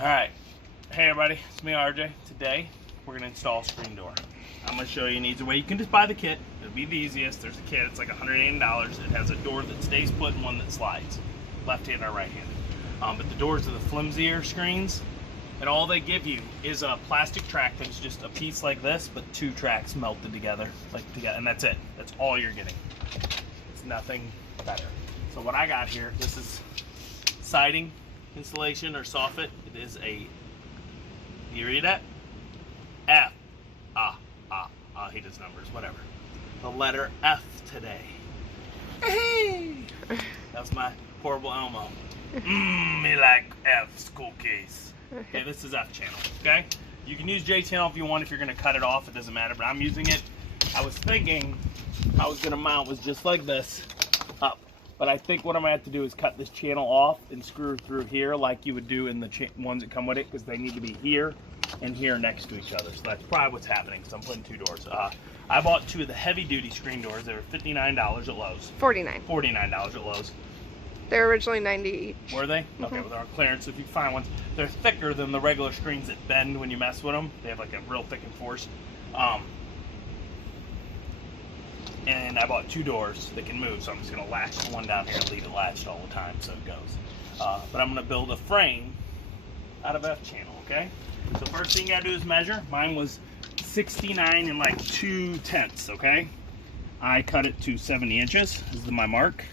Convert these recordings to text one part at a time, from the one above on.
Alright, hey everybody, it's me RJ. Today, we're going to install a screen door. I'm going to show you needs a way. You can just buy the kit, it'll be the easiest. There's a kit, it's like $180. It has a door that stays put and one that slides, left-handed or right-handed. But the doors are the flimsier screens, and all they give you is a plastic track that's just a piece like this, but two tracks melted together, and that's it. That's all you're getting. It's nothing better. So what I got here, this is siding installation or soffit. It is a, you read that? F. He does numbers, whatever. The letter F today. That's my horrible Elmo. Me like F's cookies. Okay, this is F channel, okay? You can use J channel if you want, if you're gonna cut it off, it doesn't matter, but I'm using it. I was thinking I was gonna mount was just like this, up. But I think what I'm gonna have to do is cut this channel off and screw through here like you would do in the ones that come with it, because they need to be here and here next to each other. So that's probably what's happening, so I'm putting two doors. I bought two of the heavy duty screen doors. They were $59 at Lowe's. $49 at Lowe's. They're originally $90 each. Were they? Okay, well they're on clearance, so if you find ones, they're thicker than the regular screens that bend when you mess with them. They have like a real thick enforced. And I bought two doors that can move, so I'm just going to latch the one down here and leave it latched all the time so it goes. But I'm going to build a frame out of F channel, okay? So first thing you got to do is measure. Mine was 69 and like 2/10, okay? I cut it to 70 inches. This is my mark.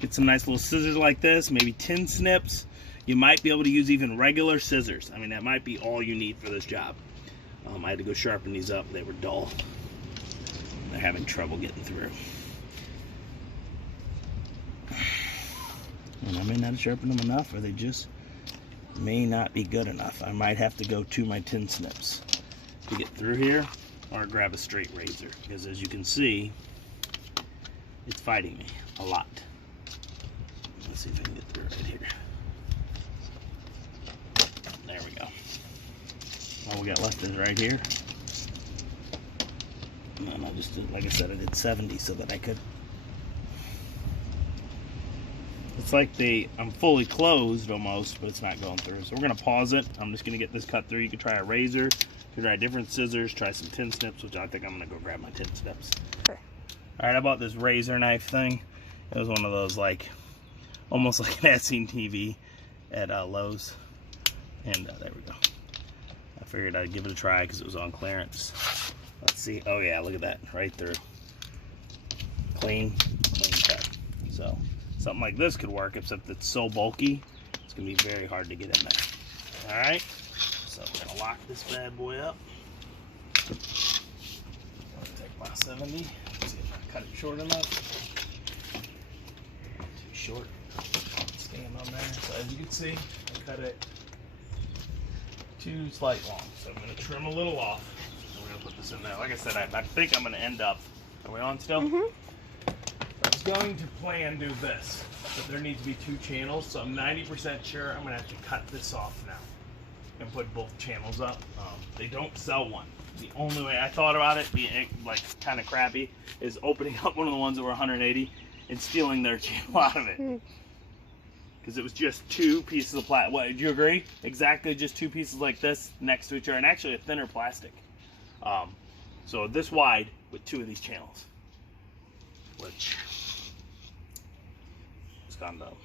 Get some nice little scissors like this, maybe tin snips. You might be able to use even regular scissors. I mean, that might be all you need for this job. I had to go sharpen these up. They were dull. They're having trouble getting through. And I may not sharpen them enough, or they just may not be good enough. I might have to go to my tin snips to get through here, or grab a straight razor, because as you can see, it's fighting me a lot. Let's see if I can get through right here. There we go. All we got left is right here. And I just did, like I said, I did 70 so that I could. It's like I'm fully closed almost, but it's not going through. So we're gonna pause it. I'm just gonna get this cut through. You could try a razor, you could try different scissors, try some tin snips, which I think I'm gonna go grab my tin snips. Okay. All right, I bought this razor knife thing. It was one of those like, almost like an Essing TV at Lowe's. And there we go. I figured I'd give it a try because it was on clearance. Let's see. Oh yeah, look at that, right through. Clean cut. So something like this could work, except it's so bulky, it's gonna be very hard to get in there. All right, so we're gonna lock this bad boy up. I'm gonna take my 70. See if I cut it short enough. Too short. Stand on there. So as you can see, I cut it too slight long. So I'm gonna trim a little off. Put this in there. Like I said, I think I'm going to end up. Are we on still? I was going to plan do this, but there needs to be two channels, so I'm 90% sure I'm going to have to cut this off now and put both channels up. They don't sell one. The only way I thought about it being like kind of crappy is opening up one of the ones that were 180 and stealing their channel out of it. Because it was just two pieces of plastic. What, do you agree? Exactly, just two pieces like this next to each other, and actually a thinner plastic. So this wide with two of these channels, which is gone though.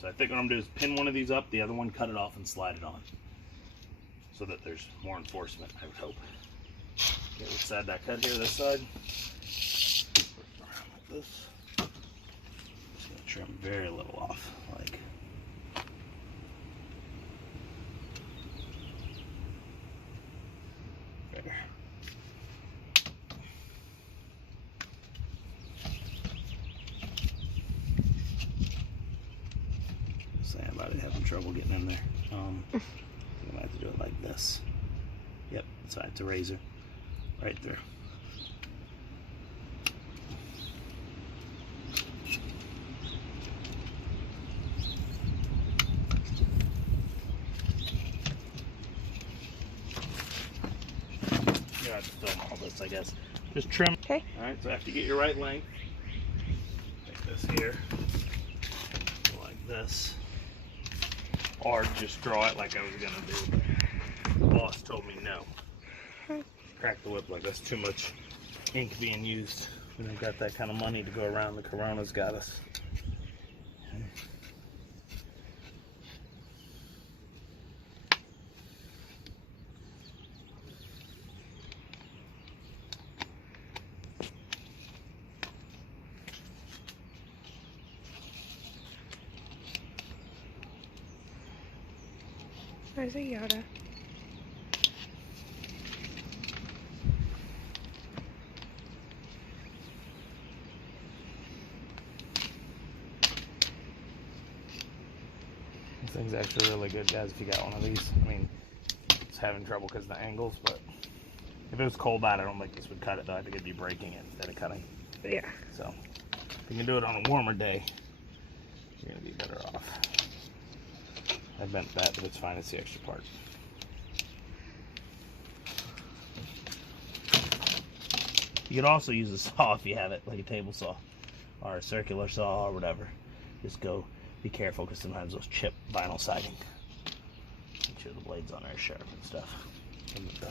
So I think what I'm gonna do is pin one of these up, the other one cut it off and slide it on, so that there's more enforcement, I would hope. Okay, which side did I cut here? This side. Around like this. Just gonna trim very little off, like. There. Saying about it, having trouble getting in there. I'm gonna have to do it like this. Yep, that's right. It's a razor, right through. You have to film all this, I guess. Just trim. Okay. All right. So after you get your right length, take this here, go like this. or just draw it like I was gonna do. But the boss told me no. Crack the whip like that's too much ink being used. We don't got that kind of money to go around. The Corona's got us. There's a Yoda. This thing's actually really good, guys, if you got one of these. I mean, it's having trouble because of the angles, but if it was cold out, I don't think this would cut it, though. I think it'd be breaking it instead of cutting. Yeah. So, if you can do it on a warmer day, you're going to be better off. I bent that, but it's fine. It's the extra part. You can also use a saw if you have it, like a table saw or a circular saw or whatever. Just go, be careful because sometimes those chip vinyl siding. Make sure the blades on there are sharp and stuff. And the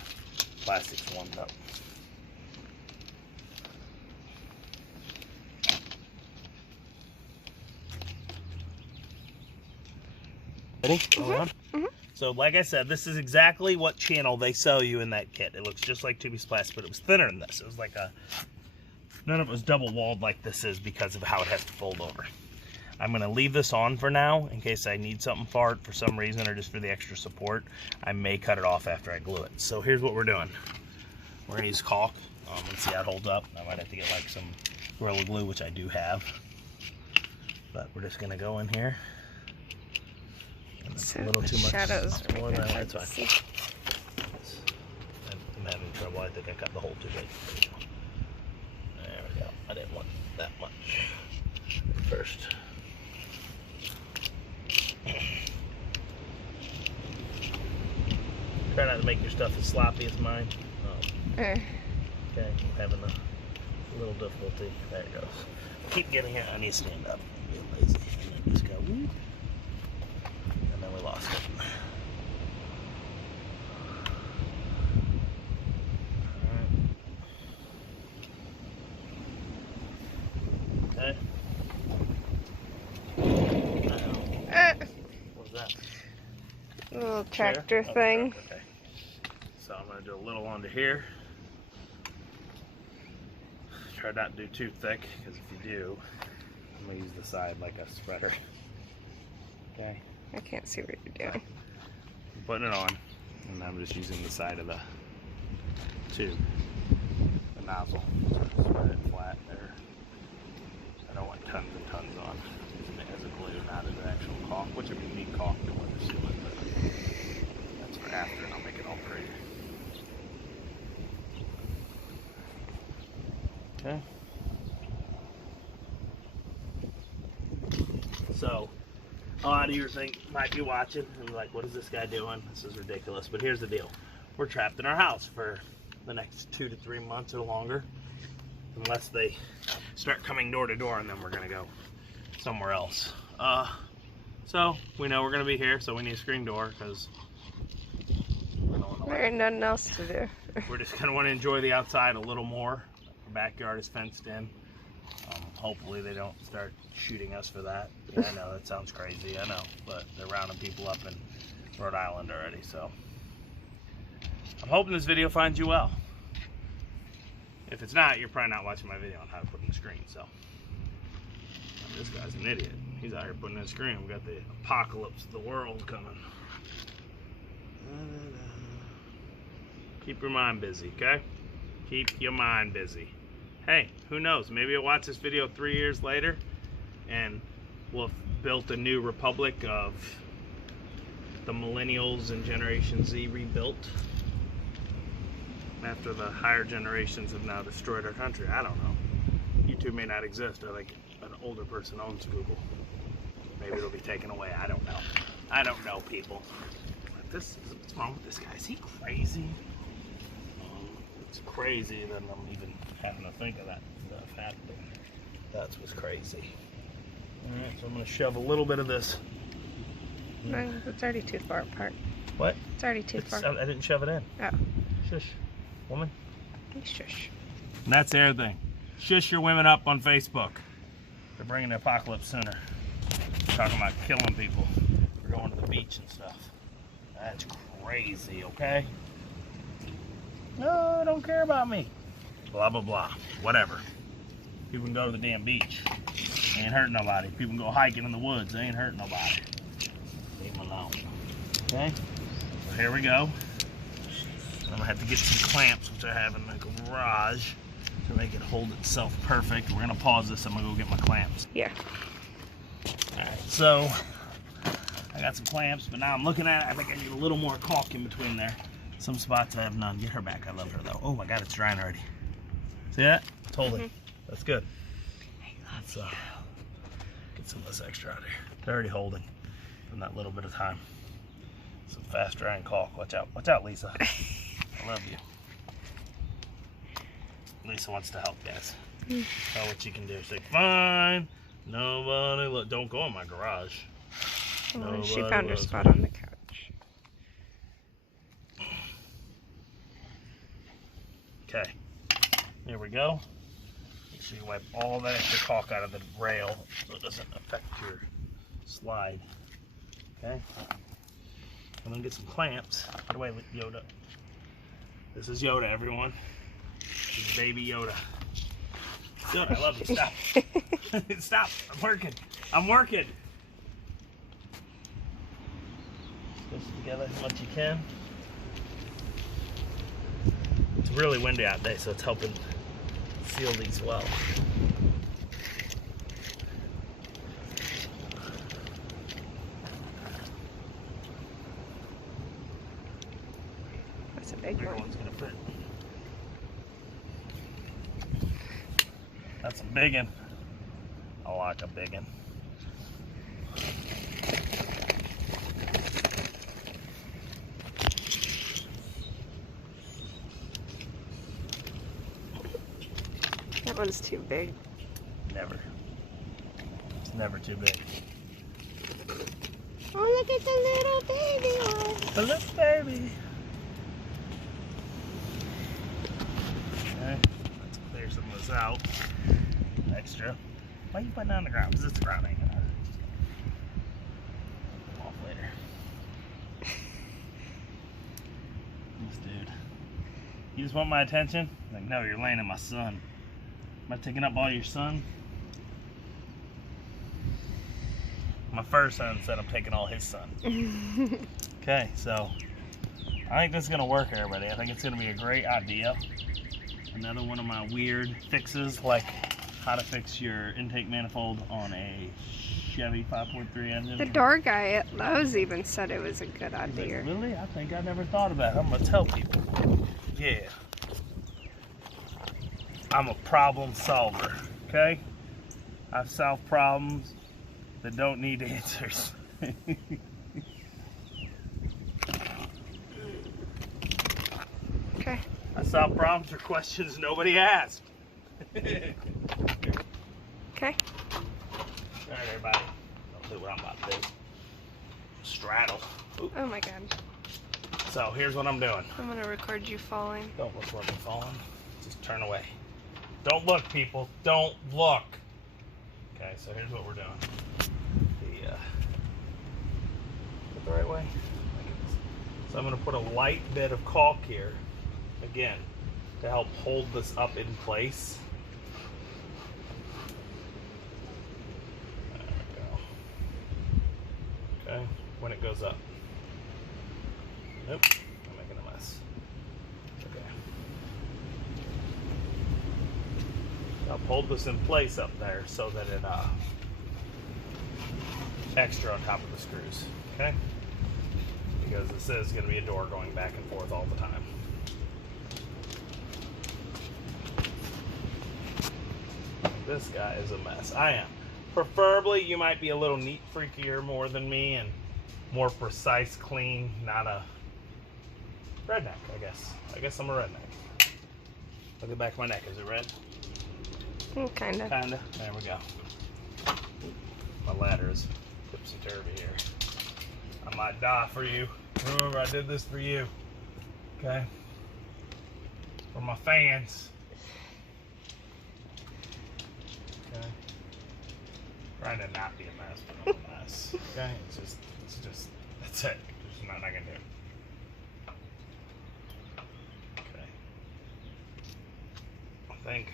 plastic's warmed up. Ready? Mm-hmm. So like I said, this is exactly what channel they sell you in that kit. It looks just like 2-piece plastic, but it was thinner than this. It was like none of it was double walled like this is because of how it has to fold over. I'm going to leave this on for now in case I need something for it for some reason or just for the extra support. I may cut it off after I glue it. So here's what we're doing. We're going to use caulk. Let's see how it holds up. I might have to get like some Gorilla Glue, which I do have. But we're just going to go in here. It's a little too much. Shadows are More than making that's it hard fine. to see. I'm having trouble. I think I cut the hole too big. There we go. I didn't want that much first. Try not to make your stuff as sloppy as mine. Okay, I'm having a little difficulty. There it goes. Keep getting it. I need to stand up. I'm being lazy. And then just go whoop. And then we lost it. Alright. Okay. What was that? A little tractor thing. Okay. So I'm going to do a little onto here. Try not to do too thick, because if you do, I'm going to use the side like a spreader. Okay. I can't see what you're doing. I'm putting it on, and I'm just using the side of the tube, the nozzle, to spread it flat there. I don't want tons and tons on. Using it as a glue, not as an actual caulk, which would be neat caulk to weather seal it, but that's for after, and I'll make it all pretty. Okay. So, a lot of you might be watching and be like, what is this guy doing? This is ridiculous. But here's the deal. We're trapped in our house for the next 2 to 3 months or longer. Unless they start coming door to door, and then we're going to go somewhere else. So, we know we're going to be here, so we need a screen door because There ain't nothing else to do. we're just going to want to enjoy the outside a little more. Our backyard is fenced in. Hopefully they don't start shooting us for that. Yeah, I know, that sounds crazy, I know, but they're rounding people up in Rhode Island already, so. I'm hoping this video finds you well. If it's not, you're probably not watching my video on how to put in the screen, so. This guy's an idiot. He's out here putting in a screen. We got the apocalypse of the world coming. Keep your mind busy, okay? Keep your mind busy. Hey, who knows? Maybe I'll watch this video 3 years later and we'll have built a new republic of the millennials and Generation Z rebuilt after the higher generations have now destroyed our country. I don't know. YouTube may not exist. I think an older person owns Google. Maybe it'll be taken away. I don't know. I don't know, people. What's wrong with this guy? Is he crazy? It's crazy that I'm even having to think of that stuff happening. That's what's crazy. Alright, so I'm going to shove a little bit of this No, it's already too far apart. What? It's already too far. I didn't shove it in. Oh. Shush, woman. Shush. And that's the other thing. Shush your women up on Facebook. They're bringing the apocalypse sooner. Talking about killing people. We're going to the beach and stuff. That's crazy, okay? No, don't care about me. Blah, blah, blah. Whatever. People can go to the damn beach. They ain't hurting nobody. People can go hiking in the woods. They ain't hurting nobody. Leave them alone. Okay? So here we go. I'm gonna have to get some clamps, which I have in the garage, to make it hold itself perfect. We're gonna pause this. I'm gonna go get my clamps. Yeah. Alright, so I got some clamps, but now I'm looking at it. I think I need a little more caulk in between there. Some spots I have none. Get her back. I love her though. Oh my god, it's drying already. See that? Totally. That's good. Let's get some of this extra out of here. They're already holding from that little bit of time. Some fast drying caulk. Watch out. Watch out, Lisa. I love you. Lisa wants to help, guys. Tell what you can do. She's like, fine. Nobody look. Don't go in my garage. Oh, she found her spot on the couch. Okay. Here we go. Make sure you wipe all that extra caulk out of the rail so it doesn't affect your slide. Okay. I'm gonna get some clamps. Get away with Yoda. This is Yoda, everyone. This is baby Yoda. Yoda, I love you. Stop. Stop. I'm working. I'm working. Push it together as much as you can. It's really windy out there, so it's helping seal these well. That's a big one. One's gonna fit. That's a big one. I like a big one. That one's too big. Never. It's never too big. Oh, look at the little baby one. The little baby. Okay, let's clear some of this out. Extra. Why are you putting it on the ground? Because it's the ground ain't gonna hurt. Put them off later. This dude. You just want my attention? Like, no, you're laying in my sun. Am I taking up all your sun? My first son said I'm taking all his sun. Okay, so I think this is gonna work, everybody. I think it's gonna be a great idea. Another one of my weird fixes, like how to fix your intake manifold on a Chevy 5.3 engine. The door guy at Lowe's even said it was a good idea. Like, really? I think I never thought about it. I'm gonna tell people. Yeah. I'm a problem solver, okay? I solve problems that don't need answers. Okay. I solve problems or questions nobody asked. Okay. Alright, everybody. I'll do what I'm about to do. Straddle. Oop. Oh my god. So here's what I'm doing. I'm gonna record you falling. Don't look where I'm falling. Just turn away. Don't look, people. Don't look. Okay, so here's what we're doing. The right way. So I'm going to put a light bit of caulk here, again, to help hold this up in place. There we go. Okay, when it goes up. Nope, I'm making a mess. Okay. I'll hold this in place up there so that it extra on top of the screws. Okay? Because this is going to be a door going back and forth all the time. This guy is a mess. I am. Preferably, you might be a little neat freakier more than me and more precise, clean, not a redneck, I guess. I guess I'm a redneck. Look at the back of my neck. Is it red? Kinda. Kinda. There we go. My ladder is tipsy-turvy here. I might die for you. Remember, I did this for you. Okay? For my fans. Okay? Trying to not be a mess, but I'm a mess. Okay? It's just, that's it. There's nothing I can do. Okay. I think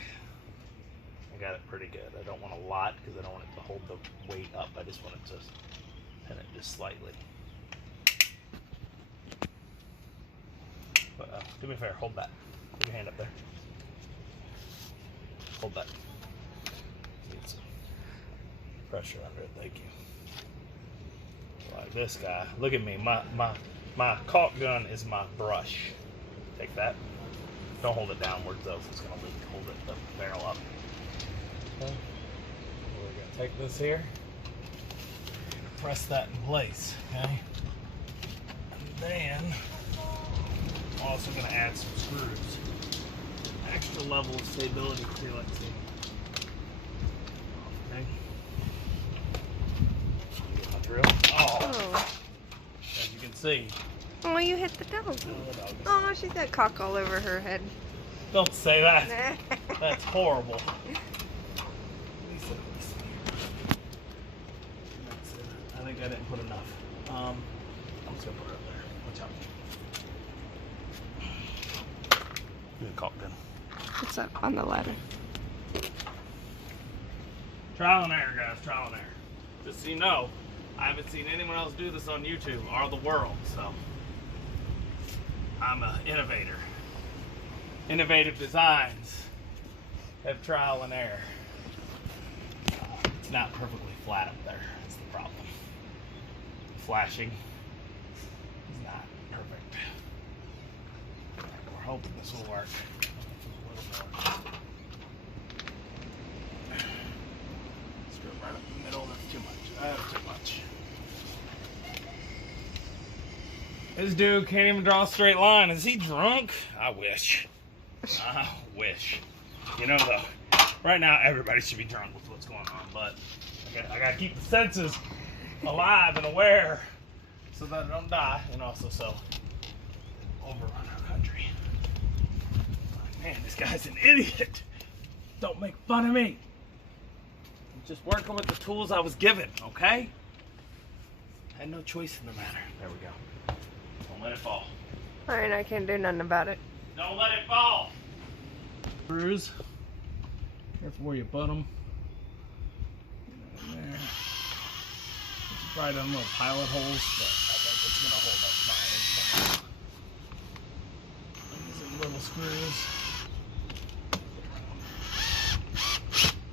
I got it pretty good. I don't want a lot because I don't want it to hold the weight up. I just want it to pin it just slightly. But, do me a favor, hold that. Put your hand up there. Hold that. Need some pressure under it, thank you. Like this guy. Look at me. My caulk gun is my brush. Take that. Don't hold it downwards though, it's gonna leak. Hold it the barrel up. Okay. We're gonna take this here. Press that in place, okay? And then I'm also gonna add some screws. Extra level of stability too, let's see. Okay. Get my drill. Oh. As you can see. Oh, you hit the dog. Oh, she's got caulk all over her head. Don't say that. That's horrible. I think I didn't put enough. I'm just gonna put it up there. Watch out. Good caulk gun. What's up on the ladder? Trial and error, guys. Trial and error. Just so you know, I haven't seen anyone else do this on YouTube or the world, so I'm an innovator. Innovative designs have trial and error. It's not perfectly flat up there. That's the problem. Flashing is not perfect. We're hoping this will work. Screw it right up in the middle. That's too much. That's too much. This dude can't even draw a straight line. Is he drunk? I wish. I wish. You know, though, right now everybody should be drunk with what's going on, but I gotta keep the senses alive and aware so that I don't die, and also so overrun our country. Man, this guy's an idiot. Don't make fun of me. I'm just working with the tools I was given, okay? I had no choice in the matter. There we go. Don't let it fall. Alright, I can't do nothing about it. Don't let it fall. Screws. Careful where you put them. There. It's probably done little pilot holes, but I think it's gonna hold up fine. These are little screws.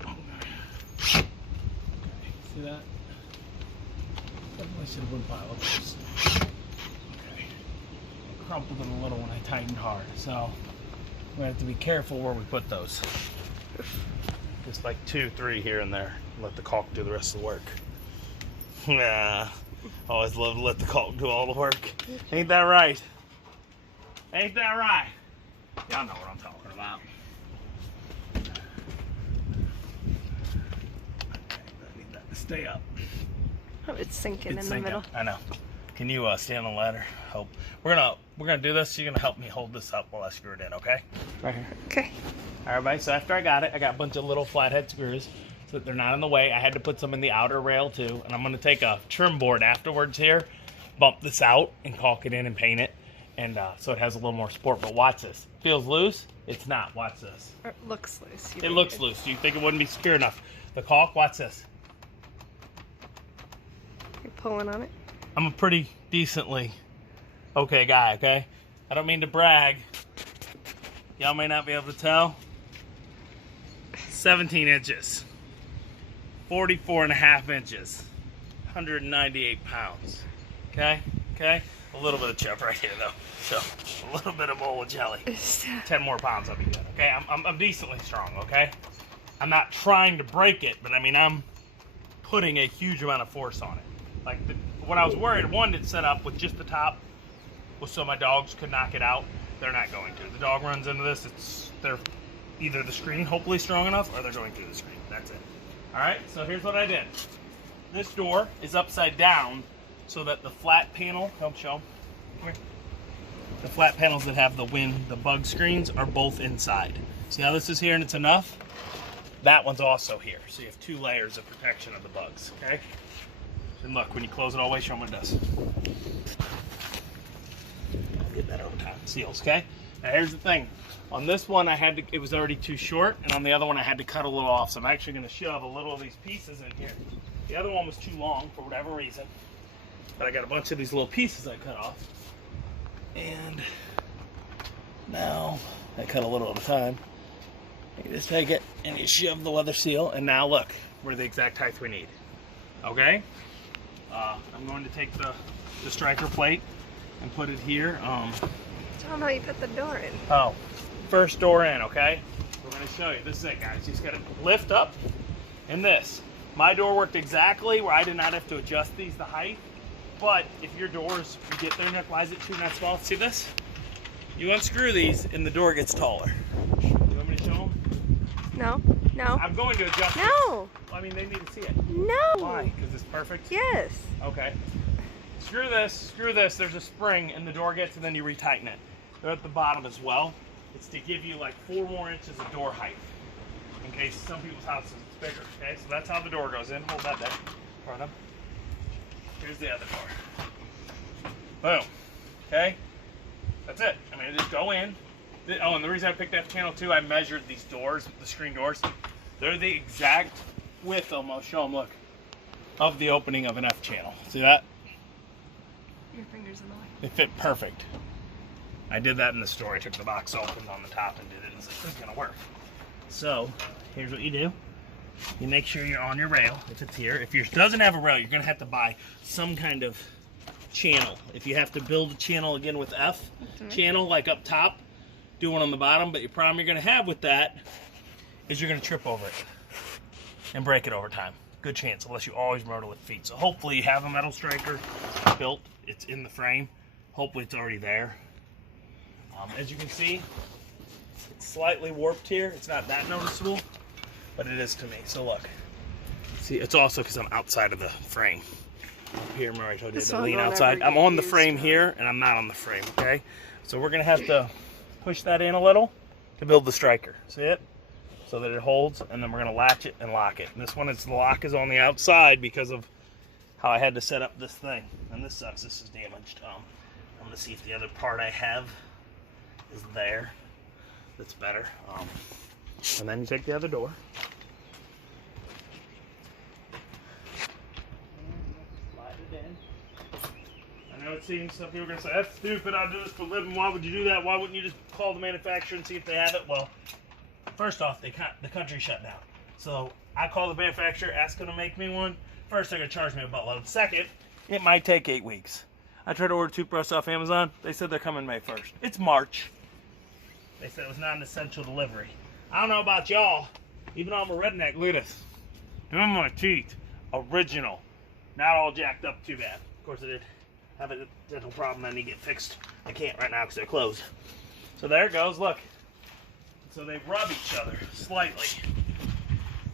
Okay, see that? Definitely should have been pilot holes. Okay. I crumpled it a little when I tightened hard, so we have to be careful where we put those. Just like 2, 3 here and there. Let the caulk do the rest of the work. Yeah, always love to let the caulk do all the work. Ain't that right? Ain't that right? Y'all know what I'm talking about. Okay, I need that to stay up. Oh, it's sinking It's in the middle. I know. Can you stand on the ladder? Help. We're gonna do this. You're gonna help me hold this up while I screw it in, okay? Right here. Okay. All right, everybody. So after I got it, I got a bunch of little flathead screws so that they're not in the way. I had to put some in the outer rail too, and I'm gonna take a trim board afterwards here, bump this out, and caulk it in and paint it, and so it has a little more support. But watch this. Feels loose? It's not. Watch this. It looks loose. It looks loose. Do you think it wouldn't be secure enough? The caulk. Watch this. You're pulling on it. I'm a pretty decently okay guy, okay? I don't mean to brag. Y'all may not be able to tell. 17 inches. 44.5 inches. 198 pounds. Okay? Okay? A little bit of chub right here, though. So, a little bit of bowl of jelly. 10 more pounds, I'll be good. Okay? I'm decently strong, okay? I'm not trying to break it, but I mean, I'm putting a huge amount of force on it. Like, what I was worried, one, it's set up with just the top, was so my dogs could knock it out. They're not going to. The dog runs into this, they're either the screen hopefully strong enough, or they're going through the screen. That's it. All right, so here's what I did. This door is upside down so that the flat panel, help show, come here. The flat panels that have the bug screens are both inside. See how this is here and it's enough? That one's also here. So you have 2 layers of protection of the bugs, okay? And look, when you close it all the way, show them what it does. I'll get that over time. Seals, okay? Now here's the thing. On this one, it was already too short, and on the other one, I had to cut a little off. So I'm actually gonna shove a little of these pieces in here. The other one was too long for whatever reason, but I got a bunch of these little pieces I cut off. And now I cut a little at a time. You just take it and you shove the leather seal, and now look, we're the exact height we need. Okay? I'm going to take the striker plate and put it here. I don't know, you put the door in. Oh, first door in, okay? We're going to show you. This is it, guys. You just got to lift up in this. My door worked exactly where I did not have to adjust these the height. But if your doors, you get there, why is it too not small? See this? You unscrew these and the door gets taller. You want me to show them? No, no. I'm going to adjust No. it. Well, I mean, they need to see it. No. Why? Because it's perfect? Yes. Okay. Screw this, there's a spring and the door gets, and then you retighten it. They're at the bottom as well. It's to give you like 4 more inches of door height. In case some people's houses it's bigger, okay? So that's how the door goes in. Hold that there. Front up. Here's the other door. Boom. Okay? That's it. I mean, just go in. Oh, and the reason I picked that channel too, I measured these doors, the screen doors. They're the exact width, almost, show them, look, of the opening of an F channel. See that? Your finger's in the way. They fit perfect. I did that in the store. I took the box open on the top and did it. And was like, this is going to work. So, here's what you do. You make sure you're on your rail, if it's here. If yours doesn't have a rail, you're going to have to buy some kind of channel. If you have to build a channel again with F channel, like up top, do one on the bottom. But your problem you're going to have with that is you're going to trip over it and break it over time. Good chance, unless you always remember to lift feet. So hopefully you have a metal striker built. It's in the frame. Hopefully it's already there. As you can see, it's slightly warped here. It's not that noticeable, but it is to me. So look, see, it's also because I'm outside of the frame. Up here, remember I told you to lean outside. I'm on the frame here, and I'm not on the frame, okay? So we're gonna have to push that in a little to build the striker. See it? So that it holds, and then we're gonna latch it and lock it. And this one, the lock is on the outside because of how I had to set up this thing. And this sucks, this is damaged. I'm gonna see if the other part I have is there. That's better. And then you take the other door. Slide it in. I know it seems some people are gonna say, that's stupid, I do this for a living, why would you do that? Why wouldn't you just call the manufacturer and see if they have it? Well, first off, the country shut down. So I call the manufacturer, ask them to make me one. First, they're gonna charge me a buttload. Second, it might take 8 weeks. I tried to order a toothbrush off Amazon. They said they're coming May 1st. It's March. They said it was not an essential delivery. I don't know about y'all. Even though I'm a redneck, look at this. Doing my teeth. Original. Not all jacked up too bad. Of course, I did have a dental problem I need to get fixed. I can't right now because they're closed. So there it goes. Look. So they rub each other slightly.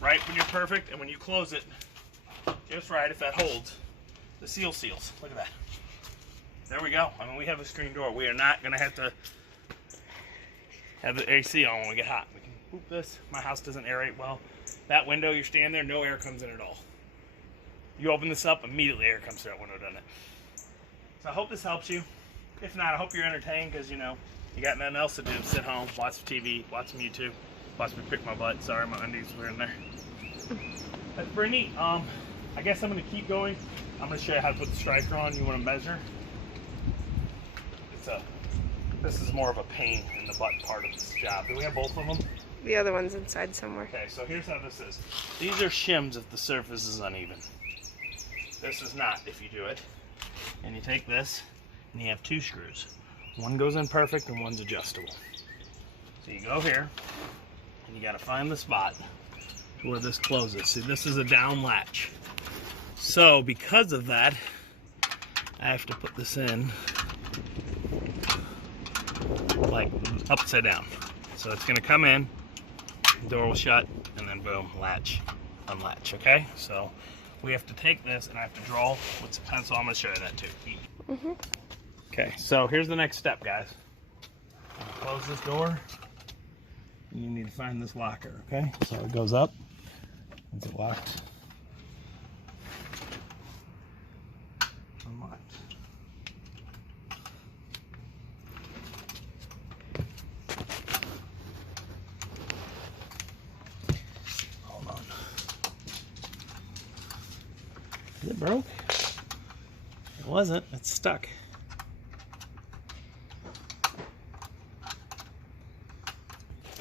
Right when you're perfect, and when you close it just right, if that holds, the seal seals. Look at that. There we go. I mean, we have a screen door. We are not going to have the AC on when we get hot. We can hoop this. My house doesn't aerate well. That window, you're standing there, no air comes in at all. You open this up, immediately air comes through that window, doesn't it? So I hope this helps you. If not, I hope you're entertained because, you know, you got nothing else to do. Sit home, watch some TV, watch some YouTube, watch me pick my butt. Sorry, my undies were in there. That's pretty neat. I guess I'm going to keep going. I'm going to show you how to put the striker on. You want to measure? This is more of a pain in the butt part of this job. Do we have both of them? The other one's inside somewhere. Okay, so here's how this is. These are shims if the surface is uneven. This is not if you do it. And you take this, and you have 2 screws. One goes in perfect, and one's adjustable. So you go here, and you got to find the spot to where this closes. See, this is a down latch. So because of that, I have to put this in like upside down. So it's going to come in, the door will shut, and then boom, latch, unlatch, okay? So we have to take this and I have to draw with some pencil. I'm going to show you that too. Mm-hmm. Okay, so here's the next step, guys. Close this door. And you need to find this locker, okay? So it goes up. Is it locked? Unlocked. Hold on. Is it broke? It wasn't. It's stuck.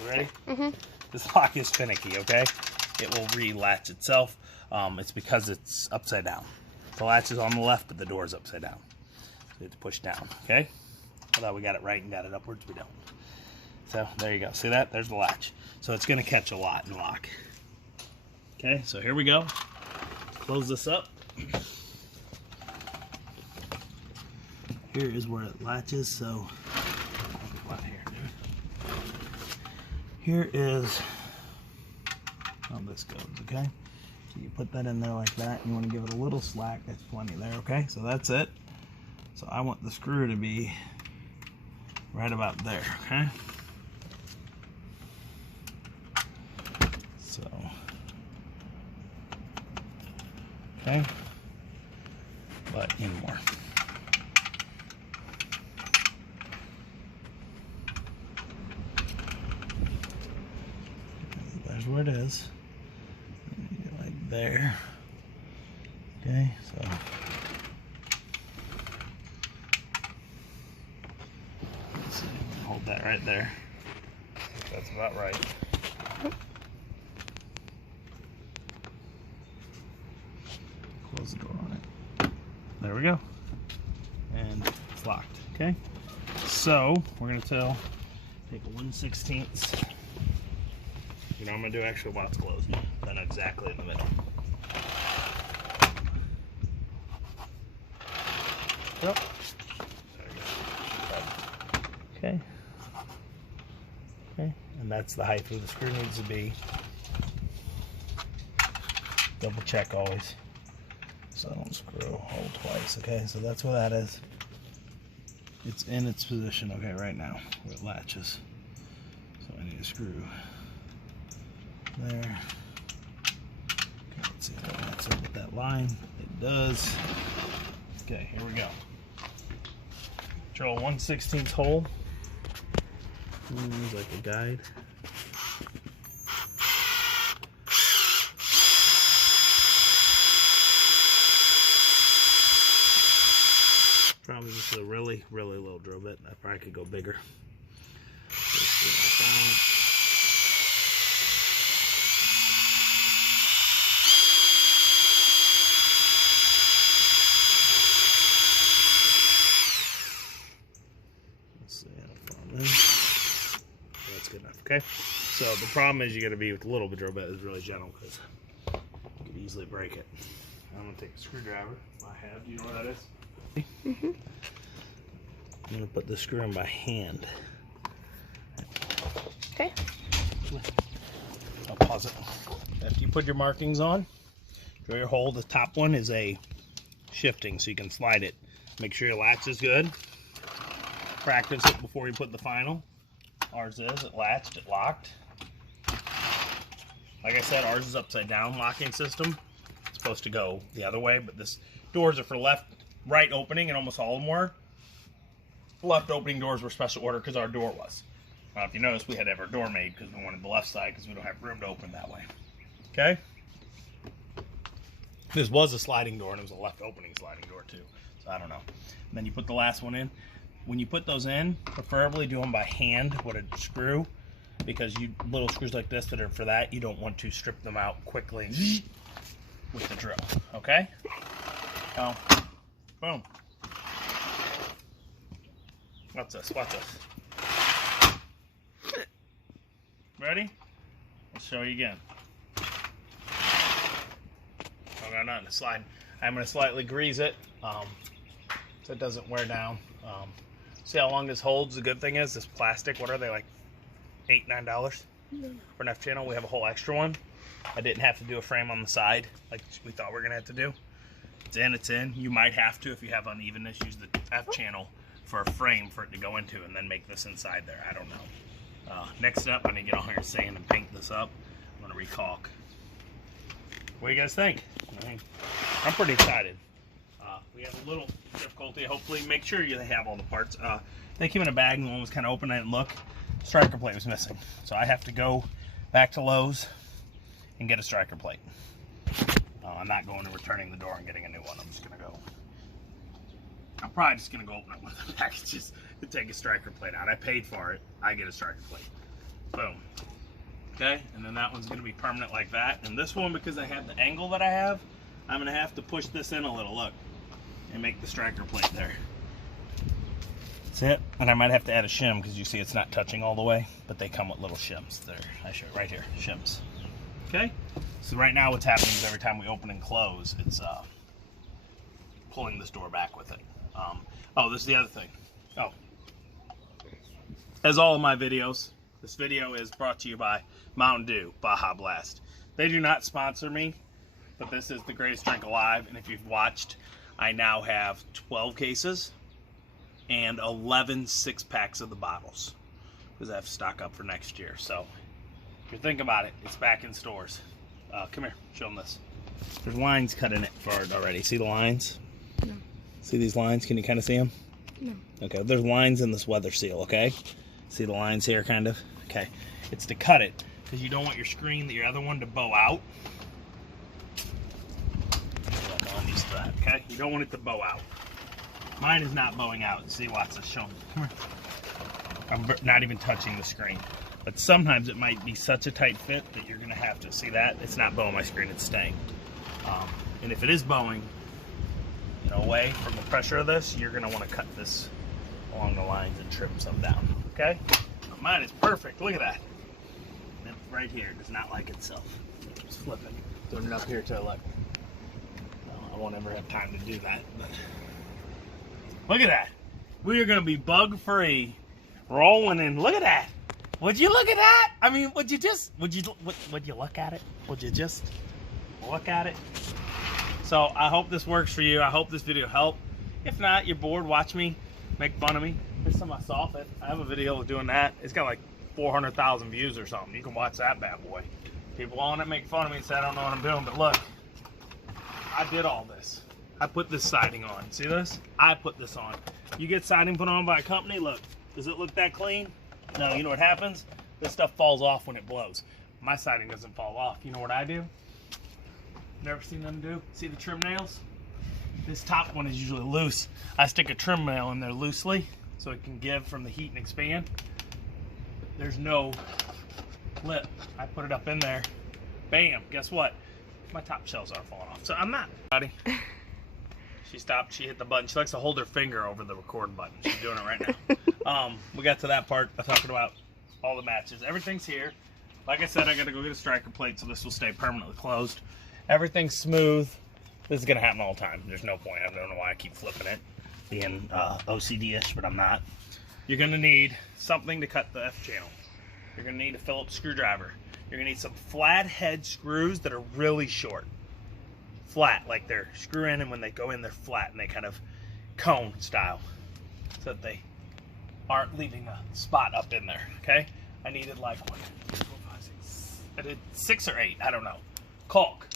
You ready? Mm-hmm. This lock is finicky, okay? It will re-latch itself. It's because it's upside down. The latch is on the left, but the door is upside down. So you have to push down, okay? I thought we got it right and got it upwards. We don't. So there you go. See that? There's the latch. So it's going to catch a lot and lock. Okay, so here we go. Close this up. Here is where it latches. So here is how this goes, okay? So you put that in there like that. You want to give it a little slack. That's plenty there, okay? So that's it. So I want the screw to be right about there, okay? So, okay? But in more. There's where it is. Like there. Okay, so let's see, hold that right there. That's about right. Close the door on it. There we go. And it's locked. Okay. So we're gonna take a 1/16. You know, I'm gonna do actually while it's closed, then exactly in the middle. Yep. Okay. Okay. And that's the height where the screw needs to be. Double check always. So I don't screw a hole twice. Okay, so that's where that is. It's in its position, okay, right now, where it latches. So I need a screw there. Okay, let's see if that lines up with that line. It does. Okay, here we go. Drill a 1/16 hole. Use like a guide. Probably just a really, really low drill bit. I probably could go bigger. That's good enough, okay? So the problem is you gotta be with a little bit drill bit is really gentle because you could easily break it. I'm gonna take a screwdriver I have. Do you know where that is? Mm-hmm. I'm gonna put the screw in by hand. Okay. I'll pause it. After you put your markings on, drill your hole. The top one is a shifting, so you can slide it. Make sure your latch is good. Practice it before you put the final. Ours is, it latched, it locked. Like I said, ours is upside down locking system. It's supposed to go the other way, but this doors are for left, right opening, and almost all of them were. Left opening doors were special order because our door was. If you notice, we had to have our door made because we wanted the left side because we don't have room to open that way. Okay? This was a sliding door, and it was a left opening sliding door too. So I don't know. And then you put the last one in. When you put those in, preferably do them by hand with a screw, because you little screws like this that are for that, you don't want to strip them out quickly with the drill. Okay? Now, boom. Watch this, watch this. Ready? I'll show you again. I got nothing to slide. I'm going to slightly grease it so it doesn't wear down. See how long this holds? The good thing is this plastic, what are they, like $8, $9? For an F channel, we have a whole extra one. I didn't have to do a frame on the side like we thought we were gonna have to do. It's in, it's in. You might have to, if you have unevenness, use the F channel for a frame for it to go into and then make this inside there. I don't know. Next up, I need to get on here and sand and paint this up. I'm gonna recaulk. What do you guys think? I'm pretty excited. We have a little difficulty. Hopefully, make sure you have all the parts. They came in a bag and the one was kind of open. I didn't look. Striker plate was missing. So I have to go back to Lowe's and get a striker plate. I'm not going and returning the door and getting a new one. I'm just going to go. I'm probably just going to go open up one of the packages to take a striker plate out. I paid for it. I get a striker plate. Boom. Okay, and then that one's going to be permanent like that. And this one, because I have the angle that I have, I'm going to have to push this in a little, look, and make the striker plate there. That's it. And I might have to add a shim because you see it's not touching all the way, but they come with little shims there. I show it right here, shims. Okay, so right now what's happening is every time we open and close, it's pulling this door back with it. Oh, this is the other thing. Oh, as all of my videos, this video is brought to you by Mountain Dew Baja Blast. They do not sponsor me, but this is the greatest drink alive. And if you've watched, I now have 12 cases and 11 6-packs of the bottles because I have to stock up for next year. So if you think about it, it's back in stores. Come here, show them this. There's lines cut in it for it already. See the lines? No. See these lines? Can you kind of see them? No. Okay, there's lines in this weather seal, okay? See the lines here, kind of? Okay, it's to cut it, because you don't want your screen, your other one, to bow out. I'm used to that, okay? You don't want it to bow out. Mine is not bowing out. See, watch this, show me. Come here. I'm not even touching the screen. But sometimes it might be such a tight fit that you're gonna have to, see that? It's not bowing my screen, it's staying. And if it is bowing, away from the pressure of this, you're gonna wanna cut this along the lines and trim some down, okay? But mine is perfect, look at that. And right here, it does not like itself. Just flip it, throwing it up here to look. I won't ever have time to do that, but look at that. We are gonna be bug-free, rolling in, look at that. Would you look at that? I mean, would you look at it? Would you just look at it? So I hope this works for you. I hope this video helped. If not, you're bored, watch me make fun of me. Here's some I saw it. I have a video of doing that. It's got like 400,000 views or something. You can watch that bad boy. People on it make fun of me and say I don't know what I'm doing, but look, I did all this. I put this siding on. See this? I put this on. You get siding put on by a company, look, does it look that clean? No, you know what happens? This stuff falls off when it blows. My siding doesn't fall off. You know what I do? Never seen them do? See the trim nails? This top one is usually loose. I stick a trim nail in there loosely so it can give from the heat and expand. There's no lip. I put it up in there. Bam, guess what? My top shells aren't falling off. So I'm not. Buddy. She stopped, she hit the button. She likes to hold her finger over the record button. She's doing it right now. We got to that part of talking about all the matches. Everything's here. Like I said, I gotta go get a striker plate so this will stay permanently closed. Everything's smooth. This is gonna happen all the time. There's no point. I don't know why I keep flipping it, being OCD-ish, but I'm not. You're gonna need something to cut the F channel. You're gonna need a Phillips screwdriver. You're gonna need some flat head screws that are really short. Flat, like they're screw in, and when they go in, they're flat and they kind of cone style, so that they aren't leaving a spot up in there. Okay, I needed like 1, 2, 4, 5, 6. I did 6 or 8. I don't know. Caulk,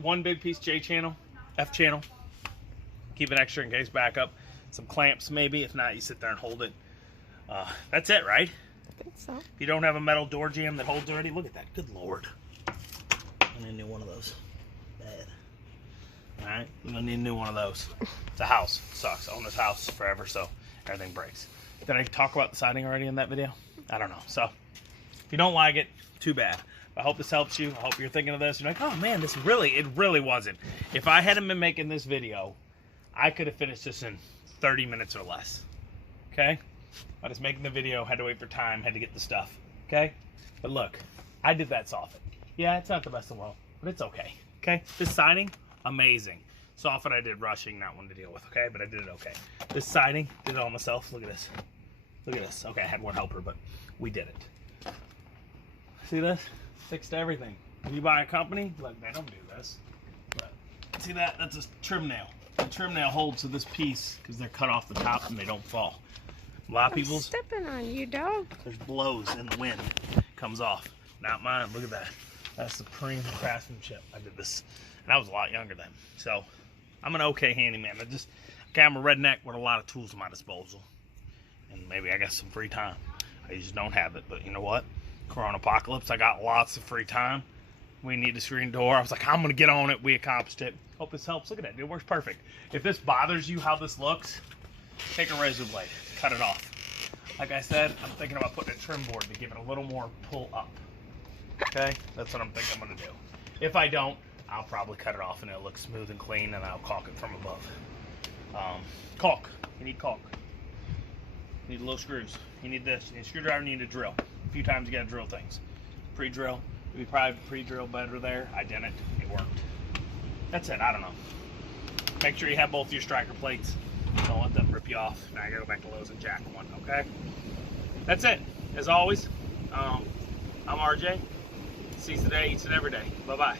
1 big piece J channel, F channel. Keep it extra in case backup. Some clamps maybe. If not, you sit there and hold it. That's it, right? I think so. If you don't have a metal door jamb that holds already, look at that. Good Lord. I'm gonna need one of those. Bad. Alright, I'm gonna need a new one of those. It's a house. It sucks. I own this house forever, so everything breaks. Did I talk about the siding already in that video? I don't know. So, if you don't like it, too bad. I hope this helps you. I hope you're thinking of this. You're like, oh man, it really wasn't. If I hadn't been making this video, I could have finished this in 30 minutes or less. Okay? I was making the video, had to wait for time, had to get the stuff. Okay? But look, I did that soffit. Yeah, it's not the best in the world, but it's okay. Okay? This siding, amazing. Soffit I did rushing, not one to deal with, okay? But I did it okay. This siding, did it all myself. Look at this. Look at this. Okay, I had one helper, but we did it. See this? Fixed everything. If you buy a company, look, they don't do this. But see that? That's a trim nail. The trim nail holds to this piece because they're cut off the top and they don't fall. A lot of people's stepping on you, dog. there's blows in the wind. Comes off. Not mine. Look at that. That's supreme craftsmanship. I did this, and I was a lot younger then. So I'm an okay handyman. I'm a redneck with a lot of tools at my disposal, and maybe I got some free time. I just don't have it. But you know what? Corona apocalypse. I got lots of free time. We need a screen door. I was like, I'm gonna get on it. We accomplished it. Hope this helps. Look at that. It works perfect. If this bothers you, how this looks, take a razor blade, cut it off. Like I said, I'm thinking about putting a trim board to give it a little more pull up. Okay, that's what I'm thinking I'm gonna do. If I don't, I'll probably cut it off and it'll look smooth and clean, and I'll caulk it from above. Caulk. You need caulk. You need little screws. You need this. You need a screwdriver. You need a drill. A few times you gotta drill things. Pre-drill. We probably pre-drill better there. I didn't. It worked. That's it. I don't know. Make sure you have both your striker plates. Don't let them rip you off. Now I gotta go back to Lowe's and jack one. Okay. That's it. As always, I'm RJ. Sees the day, eats it every day. Bye bye.